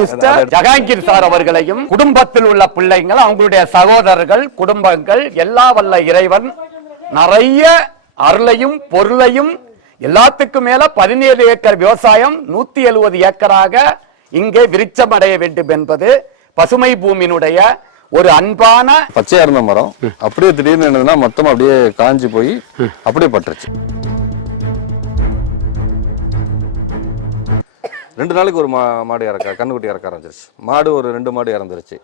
Mister Jahangir sir அவர்களையும் குடும்பத்தில் உள்ள பிள்ளைங்கள் அவங்களுடைய சகோதரர்கள் குடும்பங்கள் எல்லா வல்ல இறைவன் நிறைய அருளையும் பொருளையும் எல்லாத்துக்கும் மேல பதினேழு ஏக்கர் விவசாயம் நூத்தி எழுபது ஏக்கராக இங்கே விருட்சம் அடைய வேண்டும் என்பது பசுமை பூமியினுடைய ஒரு அன்பான பச்சையா இருந்த மரம் அப்படியே திடீர்னு என்னதுன்னா மொத்தமா அப்படியே காஞ்சு போய் அப்படியே பட்டுருச்சு. ரெண்டு நாளைக்கு ஒரு மா மாடு இறக்க கண்ணுக்குட்டி இறக்க ஆரம்பிச்சிருச்சு. மாடு ஒரு ரெண்டு மாடு இறந்துருச்சு.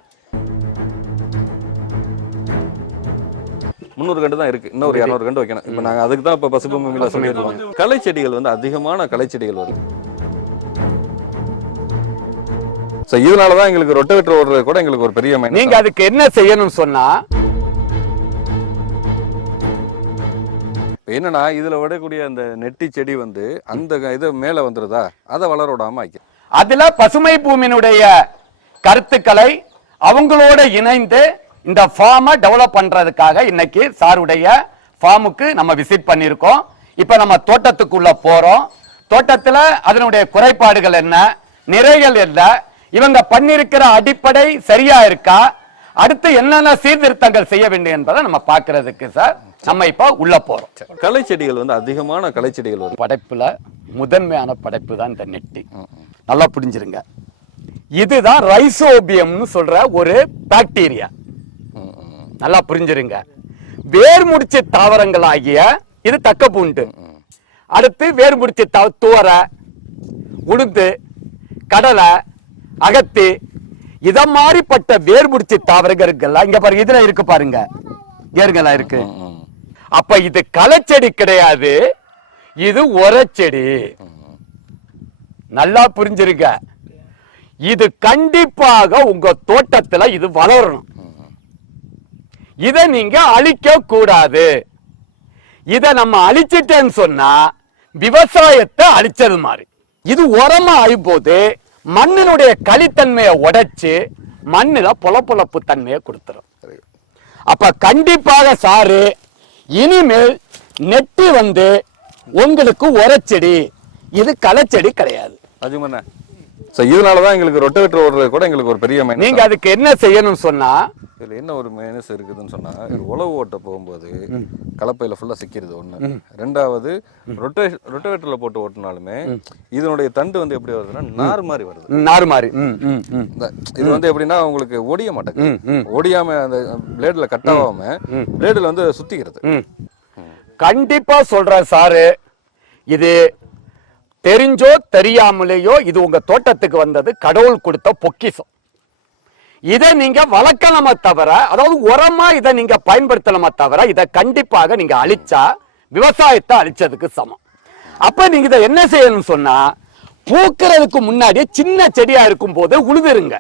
முந்நூறு கண்டு தான் இருக்கு. இன்னும் ஒரு இரநூறு கண்டு வைக்கணும். இப்போ நாங்கள் அதுக்கு தான் இப்போ பசுபூமியில் சொல்லியிருக்கோம். களை செடிகள் வந்து அதிகமான களை செடிகள் வருது. ஸோ இதனால தான் எங்களுக்கு ரொட்டவேட்டர் ஓடுறது கூட எங்களுக்கு ஒரு பெரிய மைனஸ் நீங்க அதுக்கு என்ன செய்யணும் சொன்னா என்னன்னா இதில் விடக்கூடிய அந்த நெட்டி செடி வந்து அந்த இது மேலே வந்துருதா? அதை வளர விடாம வைக்க அதில் பசுமை பூமியினுடைய கருத்துக்களை அவங்களோட இணைந்து இந்த ஃபார்மை டெவலப் பண்ணுறதுக்காக இன்னைக்கு சாருடைய ஃபார்முக்கு நம்ம விசிட் பண்ணியிருக்கோம். இப்போ நம்ம தோட்டத்துக்குள்ளே போகிறோம் தோட்டத்தில் அதனுடைய குறைபாடுகள் என்ன? நிறைகள் என்ன? இவங்க பண்ணியிருக்கிற அடிப்படை சரியா இருக்கா? அடுத்து என்னென்ன சீர்திருத்தங்கள் செய்ய வேண்டும் என்பதை நம்ம பார்க்கறதுக்கு சார் நம்ம இப்ப உள்ள போறோம். களை செடிகள் வந்து அதிகமான களை செடிகள் வருது படைப்புல முதன்மையான படைப்பு தான் இந்த நெட்டி. நல்லா புரிஞ்சிருங்க. இதுதான் ரைசோபியம்னு சொல்ற ஒரு பாக்டீரியா. நல்லா புரிஞ்சிருங்க. வேர் முடிச்ச தாவரங்கள் ஆகிய இது தக்க பூண்டு அடுத்து வேர் முடிச்ச தாவ துவரை உளுந்து கடலை அகத்தி இத மாதிரிப்பட்ட வேர் முடிச்ச தாவரங்கள்லாம் இங்க பாருங்க. இதுல இருக்கு பாருங்க. ஏருங்களா இருக்கு. அப்ப இது களைச்செடி கிடையாது. இது உரச்செடி. நல்லா புரிஞ்சிருக்க இது கண்டிப்பாக உங்க தோட்டத்துல இது வளரணும். இதை நீங்க அழிக்க கூடாது இதை நம்ம அழிச்சிட்டேன்னு சொன்னா விவசாயத்தை அழிச்சது மாதிரி. இது உரமா ஆகும்போது மண்ணினுடைய களித்தன்மையை உடைச்சு மண்ணில் பொலப்பொலப்பு தன்மையை கொடுத்துரும். அப்ப கண்டிப்பாக சாரு இனிமேல் நெட்டி வந்து உங்களுக்கு உரச்செடி. இது களைச்செடி கிடையாது. இதனால தான் எங்களுக்கு ரொட்டவேட்டர் ஓடுறது கூட எங்களுக்கு ஒரு பெரிய மைனஸ் நீங்க அதுக்கு என்ன செய்யணும் சொன்னா இதுல என்ன ஒரு மைனஸ் இருக்குதுன்னு சொன்னா இது உழவு ஓட்ட போகும்போது கலப்பையில ஃபுல்லா சிக்கிறது ஒண்ணு. ரெண்டாவது ரொட்டே ரொட்டவேட்டர்ல போட்டு ஓட்டினாலுமே இதனுடைய தண்டு வந்து எப்படி வருதுன்னா நார் மாதிரி வருது. ம், நாறு மாறி. ம், ம், ம். இந்த இது வந்து எப்படின்னா உங்களுக்கு ஒடிய மாட்டேங்குது. ஒடியாம அந்த பிளேட்ல கட் ஆகாம பிளேடுல வந்து சுத்திக்கிறது. கண்டிப்பா சொல்றேன் சாரு இது தெரிஞ்சோ தெரியாமலேயோ இது உங்க தோட்டத்துக்கு வந்தது கடவுள் கொடுத்த பொக்கிஷம். இதை நீங்க வளர்க்கலாமே தவிர அதாவது உரமா இதை நீங்க பயன்படுத்தலாமே தவிர இதை கண்டிப்பாக நீங்க அழிச்சா விவசாயத்தை அழிச்சதுக்கு சமம். அப்ப நீங்க இதை என்ன செய்யணும்னு சொன்னா பூக்கிறதுக்கு முன்னாடியே சின்ன செடியா இருக்கும் போது உழுதுருங்க.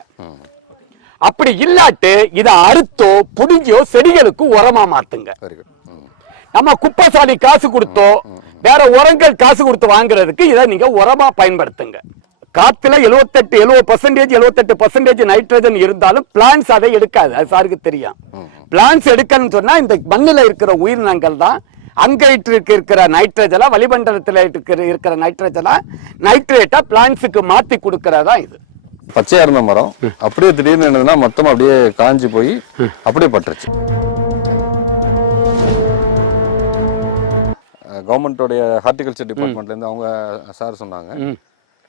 அப்படி இல்லாட்டு இதை அறுத்தோ புடிஞ்சோ செடிகளுக்கு உரமா மாத்துங்க. நம்ம குப்பைசாலி காசு கொடுத்தோ வேற உரங்கள் காசு கொடுத்து வாங்குறதுக்கு இதை நீங்க உரமா பயன்படுத்துங்க. காத்துல 78 எழுபது பர்சன்டேஜ் எழுபத்தெட்டு பர்சன்டேஜ் நைட்ரஜன் இருந்தாலும் பிளான்ஸ் அதை எடுக்காது. அது சாருக்கு தெரியும். பிளான்ஸ் எடுக்கணும்னு சொன்னா இந்த மண்ணில் இருக்கிற உயிரினங்கள் தான் அங்கயிற்றுக்கு இருக்கிற நைட்ரஜனை வளிமண்டலத்தில் இருக்கிற இருக்கிற நைட்ரஜனை நைட்ரேட்டா பிளான்ஸுக்கு மாத்தி கொடுக்கறதா இது. பச்சையா இருந்த மரம். அப்படியே திடீர்னு என்னதுன்னா மொத்தமா அப்படியே காஞ்சு போய் அப்படியே பட்டுருச்சு. கவர்மெண்ட்டோடைய ஹார்டிகல்ச்சர் டிபார்ட்மெண்ட்ல இருந்து அவங்க சார் சொன்னாங்க.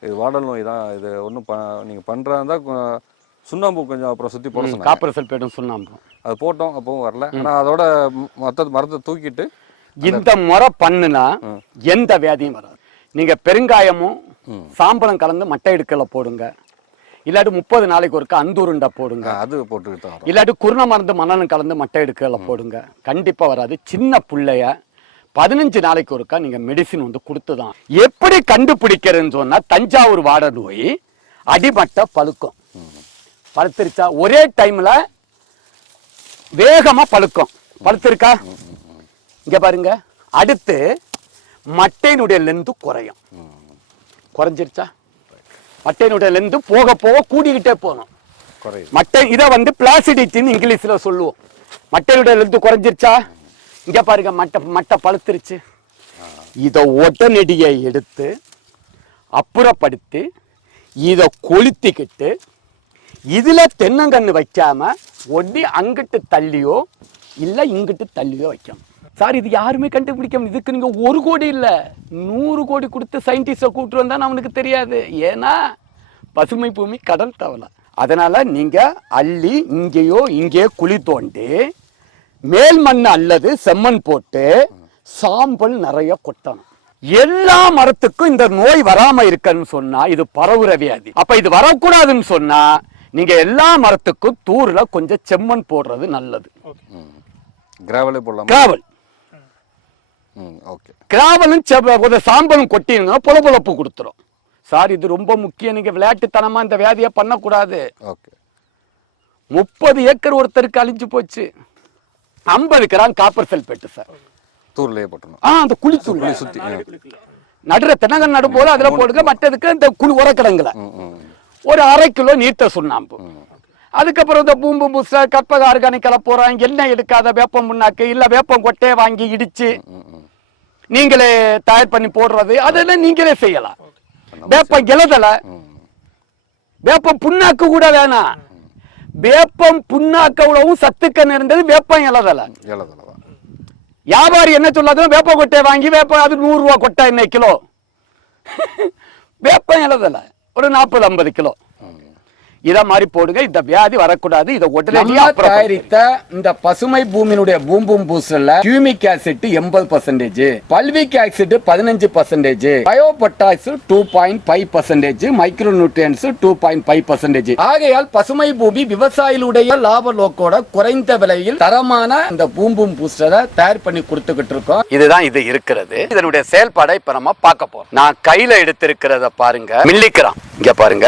இது வாடல் நோய் தான். இது ஒன்றும் ப நீங்க பண்றதா இருந்தா கொ- சுண்ணாம்பு கொஞ்சம் அப்புறம் சுத்தி போட சொன்னாங்க. காப்பர் சல்பேட்டும் சுண்ணாம்பும் அது போட்டோம் அப்பவும் வரல. ஆனா அதோட மொத்த மரத்தை தூக்கிட்டு இந்த முறை பண்ணுனா எந்த வியாதியும் வராது. நீங்க பெருங்காயமும் சாம்பலம் கலந்து மட்டை இடுக்கல போடுங்க. இல்லாட்டி முப்பது நாளைக்கு ஒருக்க அந்துருண்டை போடுங்க. அது போட்டுக்கிட்டு தான் வரோம். இல்லாட்டி குருண மருந்து மணலும் கலந்து மட்டை இடுக்கல போடுங்க. கண்டிப்பா வராது. சின்ன புள்ளைய பதினஞ்சு நாளைக்கு ஒருக்கா நீங்க மெடிசின் வந்து கொடுத்துதான். எப்படி கண்டுபிடிக்கிறதுன்னு சொன்னா தஞ்சாவூர் வாட நோய் அடிமட்ட பழுக்கும். பழுத்துருச்சா? ஒரே டைம்ல வேகமா பழுக்கும். பழுத்திருக்கா? இங்க பாருங்க. அடுத்து மட்டையினுடைய லென்த்து குறையும். குறைஞ்சிருச்சா? மட்டையினுடைய லென்த்து போக போக கூடிக்கிட்டே போகணும். மட்டை இதை வந்து பிளாசிடிட்டின்னு இங்கிலீஷ்ல சொல்லுவோம். மட்டையுடைய லென்த்து குறைஞ்சிருச்சா? இங்க பாருங்க மட்டை மட்டை பழுத்துருச்சு. இதை உடனடியை எடுத்து அப்புறப்படுத்தி இதை கொளுத்திக்கிட்டு இதில் தென்னங்கன்று வைக்காம ஒட்டி அங்கிட்டு தள்ளியோ இல்லை இங்கிட்டு தள்ளியோ வைக்கணும். சார் இது யாருமே கண்டுபிடிக்க இதுக்கு நீங்கள் ஒரு கோடி இல்லை நூறு கோடி கொடுத்து சயின்டிஸ்டை கூப்பிட்டு வந்தால் அவனுக்கு தெரியாது. ஏன்னா பசுமை பூமி கடல் தவளை. அதனால் நீங்கள் அள்ளி இங்கேயோ இங்கேயோ குழி தோண்டி மேல் மண் அல்லது செம்மண் போட்டு சாம்பல் நிறைய கொட்டணும். எல்லா மரத்துக்கும் இந்த நோய் வராம இருக்கன்னு சொன்னா இது பரவுற வியாதி. அப்ப இது வரக்கூடாதுன்னு சொன்னா நீங்க எல்லா மரத்துக்கும் தூர்ல கொஞ்சம் செம்மண் போடுறது நல்லது. கிராவலே போடலாமா? கிராவல். கிராவலும் ஒரு சாம்பலும் கொட்டினீங்கன்னா புலப்புலப்பு கொடுத்துரும். சார் இது ரொம்ப முக்கியம். நீங்க விளையாட்டுத்தனமா இந்த வியாதியை பண்ணக்கூடாது. ஓகே. முப்பது ஏக்கர் ஒருத்தருக்கு அழிஞ்சு போச்சு. ஐம்பது கிராம் காப்பர் சல்பேட்டு சார் தூர்லயே போட்டணும் ஆ அந்த குழி தூள். சுத்தி நடுற தென்னங்கன் நடும் போது அதுல போடுங்க மற்றதுக்கு இந்த குழி உரக்கிடங்குல ஒரு அரை கிலோ நீட்ட சுண்ணாம்பு. அதுக்கப்புறம் இந்த பூம்பு புச கற்பக ஆர்கானிக்கல போறோம் எண்ணெய் எடுக்காத வேப்பம் முன்னாக்கு இல்ல வேப்பம் கொட்டையை வாங்கி இடிச்சு நீங்களே தயார் பண்ணி போடுறது அதெல்லாம் நீங்களே செய்யலாம். வேப்பம் இலதலை வேப்பம் புண்ணாக்கு கூட வேணாம். வேப்பம் புண்ணாக்க விடவும் சத்துக்க நிறைந்தது வேப்பம் இலதலை வியாபாரி என்ன சொல்லாதோ வேப்ப கொட்டையை வாங்கி வேப்ப அது நூறு ரூபா கொட்டை என்ன கிலோ. வேப்பம் இலதலை ஒரு நாற்பது ஐம்பது கிலோ. இத மாதிரி போடுங்க இந்த வியாதி வரக்கூடாது இதை உடனடியா தயாரித்த இந்த பசுமை பூமியினுடைய பூம்பும் பூசல்ல கியூமிக் ஆசிட் எண்பது பர்சன்டேஜ் பல்விக் ஆசிட் பதினஞ்சு percentage bio potash two point five percentage micro nutrients two point five percentage ஆகையால் பசுமை பூமி விவசாயிகளுடைய லாப நோக்கோட குறைந்த விலையில் தரமான இந்த பூம்பும் பூஸ்டரை தயார் பண்ணி கொடுத்துக்கிட்டு இருக்கோம். இதுதான் இது இருக்கிறது. இதனுடைய செயல்பாடை இப்ப நம்ம பார்க்க போறோம். நான் கையில எடுத்திருக்கிறத பாருங்க. மில்லிக்கிறான் இங்க பாருங்க.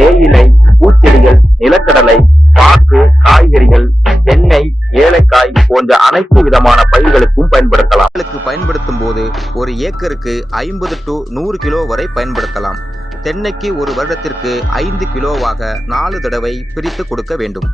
தேயிலை பூச்செடிகள் நிலக்கடலை பாக்கு காய்கறிகள் தென்னை ஏலக்காய் போன்ற அனைத்து விதமான பயிர்களுக்கும் பயன்படுத்தலாம். பயன்படுத்தும் போது ஒரு ஏக்கருக்கு ஐம்பது டு நூறு கிலோ வரை பயன்படுத்தலாம். தென்னைக்கு ஒரு வருடத்திற்கு ஐந்து கிலோவாக நாலு தடவை பிரித்து கொடுக்க வேண்டும்.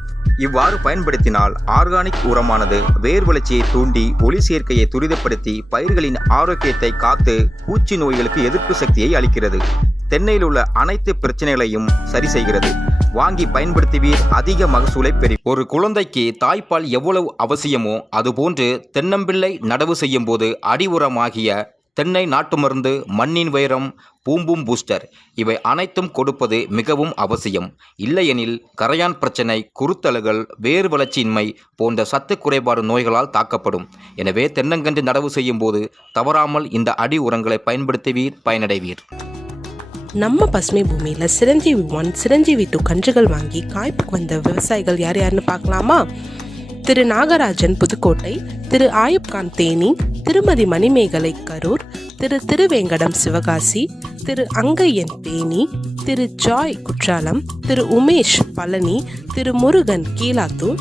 இவ்வாறு பயன்படுத்தினால் ஆர்கானிக் உரமானது வேர் வளர்ச்சியை தூண்டி ஒளி சேர்க்கையை துரிதப்படுத்தி பயிர்களின் ஆரோக்கியத்தை காத்து பூச்சி நோய்களுக்கு எதிர்ப்பு சக்தியை அளிக்கிறது. தென்னையில் உள்ள அனைத்து பிரச்சனைகளையும் சரி செய்கிறது. வாங்கி பயன்படுத்துவீர் அதிக மகசூலை பெறும் ஒரு குழந்தைக்கு தாய்ப்பால் எவ்வளவு அவசியமோ அதுபோன்று தென்னம்பிள்ளை நடவு செய்யும் போது அடி உரமாகிய தென்னை நாட்டு மருந்து மண்ணின் வைரம் பூம்பும் பூஸ்டர் இவை அனைத்தும் கொடுப்பது மிகவும் அவசியம். இல்லையெனில் கரையான் பிரச்சனை குருத்தலுகள் வேறு வளர்ச்சியின்மை போன்ற சத்து குறைபாடு நோய்களால் தாக்கப்படும். எனவே தென்னங்கன்று நடவு செய்யும் போது தவறாமல் இந்த அடி உரங்களை பயன்படுத்துவீர் பயனடைவீர். நம்ம பசுமை பூமியில் சிரஞ்சீவி ஒன் சிரஞ்சீவி டூ கன்றுகள் வாங்கி காய்ப்புக்கு வந்த விவசாயிகள் யார் யாருன்னு பார்க்கலாமா? திரு நாகராஜன் புதுக்கோட்டை திரு ஆயுப்கான் தேனி திருமதி மணிமேகலை கரூர் திரு திருவேங்கடம் சிவகாசி திரு அங்கையன் தேனி திரு ஜாய் குற்றாலம் திரு உமேஷ் பழனி திரு முருகன் கீலாத்தூர்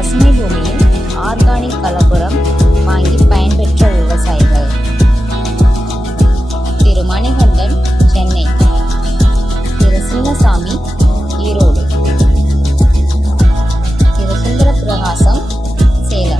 பசுமை பூமியில் ஆர்கானிக் கலப்புரம் வாங்கி பயன்பெற்ற விவசாயிகள். திரு. மணிகண்டன் சென்னை. திரு. சின்னசாமி ஈரோடு. திரு. சுந்தரபிரகாசம் சேலம்.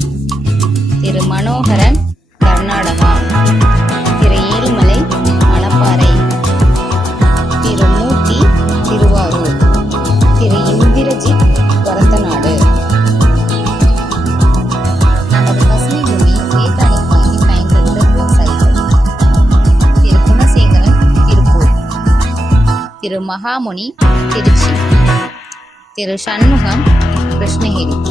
திரு மனோகரன் கர்நாடகா. திரு ஏழுமலை மணப்பாறை. திரு மூர்த்தி திருவாரூர். திரு இந்திரஜித் வரத்தநாடு திரு திருப்பூர். திரு மகாமுனி திருச்சி. திரு சண்முகம் கிருஷ்ணகிரி.